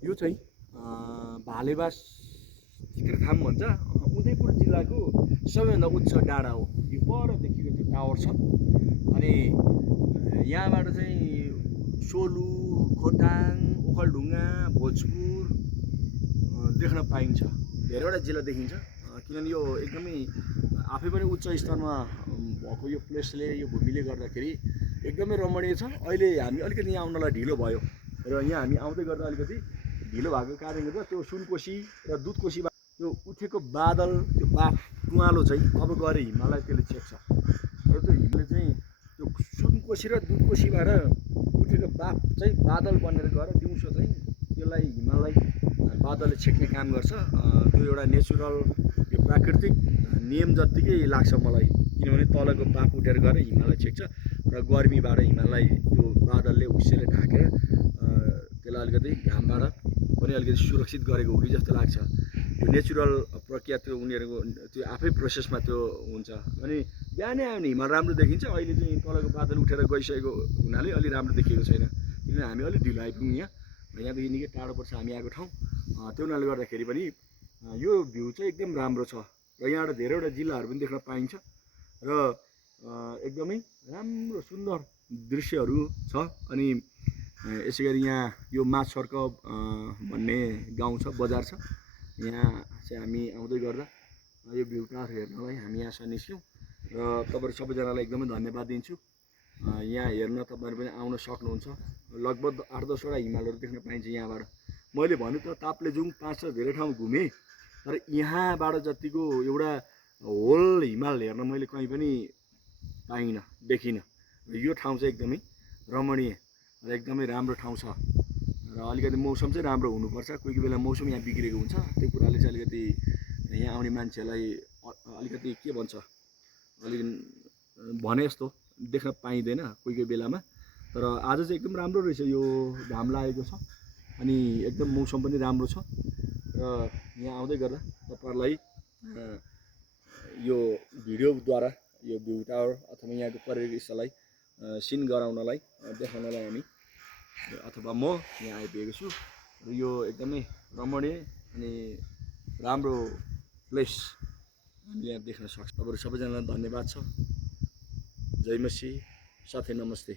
यो चाहिँ भालेबास चित्रथाम भन्छ उदयपुर जिल्लाको सबैभन्दा उच्च डाँडा हो। यो परदेखिको त्यो टावर छ अनि यहाँबाट चाहिँ सोलु, खोटाङ, ओखलढुङ्गा, भोजपुर देख्न पाइन्छ। धेरैवटा जिल्ला देखिन्छ किनभने यो एकदमै आफै पनि उच्च स्तरमा भएको यो प्लेसले यो भूमिले गर्दाखेरि एकदमै रमणीय छ। अहिले हामी अलिकति यहाँ आउनलाई ढिलो भयो र यहाँ हामी आउँदै गर्दा अलिकति ढिलो भएको कारणले गर्दा त्यो सुनकोशी र दुधकोशीबाट त्यो उठेको बादल त्यो धुवालो चाहिँ अब गएर हिमालय त्यसले छेक्छ र त्यो हिमालय चाहिँ त्यो सुनकोशी र दुधकोशीबाट उठेको बाफ चाहिँ बादल बनेर गएर दिउँसो चाहिँ त्यसलाई हिमालय बादलले छेक्ने काम गर्छ। त्यो एउटा नेचुरल यो प्राकृतिक नियम जत्तिकै लाग्छ मलाई किनभने तलको बाफ उठेर गएर हिमालय छेक्छ र गर्मीबाट हिमालय त्यो बादलले हुस्सेले ढाकेर त्यसलाई अलिकति घामबाट पनि अलिकति सुरक्षित गरेको हो कि जस्तो लाग्छ। यो नेचुरल प्रक्रिया त्यो उनीहरूको त्यो आफै प्रोसेसमा त्यो हुन्छ अनि बिहानै आयो भने हिमाल राम्रो देखिन्छ। अहिले चाहिँ तलको बादल उठेर गइसकेको हुनाले अलि राम्रो देखिएको छैन किनभने हामी अलिक ढिलो आइपुग्यौँ। यहाँदेखि निकै टाढो पर्छ हामी आएको ठाउँ। त्यो हुनाले गर्दाखेरि पनि यो भ्यू चाहिँ एकदम राम्रो छ र यहाँबाट धेरैवटा जिल्लाहरू पनि देख्न पाइन्छ र एकदमै राम्रो सुन्दर दृश्यहरू छ। अनि यसै गरी यहाँ यो माछर्क भन्ने गाउँ छ, बजार छ। यहाँ चाहिँ हामी आउँदै गर्दा यो भ्यू टावर हेर्नलाई हामी यहाँसम्म निस्क्यौँ र तपाईँहरू सबैजनालाई एकदमै धन्यवाद दिन्छु। यहाँ हेर्न तपाईँहरू पनि आउन सक्नुहुन्छ। लगभग 8-10वटा हिमालहरू देख्न पाइन्छ यहाँबाट। मैले भन्नु त ताप्लेजुङ 5-6 धेरै ठाउँ घुमेँ तर यहाँबाट जतिको एउटा होल हिमाल हेर्न मैले कहीँ पनि पाइनँ, देखिनँ। र यो ठाउँ चाहिँ एकदमै रमणीय र एकदमै राम्रो ठाउँ छ र अलिकति मौसम चाहिँ राम्रो हुनुपर्छ। कोही कोही बेला मौसम यहाँ बिग्रेको हुन्छ, त्यो कुराले चाहिँ अलिकति यहाँ आउने मान्छेलाई अलिकति के भन्छ अलिक भने जस्तो देख्न पाइँदैन कोही कोही बेलामा। तर आज चाहिँ एकदम राम्रो रहेछ, यो घाम लागेको छ अनि एकदम मौसम पनि राम्रो छ र यहाँ आउँदै गर्दा तपाईँहरूलाई यो भिडियोद्वारा यो भ्यू टावर अथवा यहाँको पर्यटक स्थललाई सिन गराउनलाई देखाउनलाई हामी अथवा म यहाँ आइपुगेको छु र यो एकदमै रमणीय अनि राम्रो प्लेस हामीले यहाँ देख्न सक्छ। तपाईँहरू सबैजनालाई धन्यवाद छ। जय मसी, साथै नमस्ते।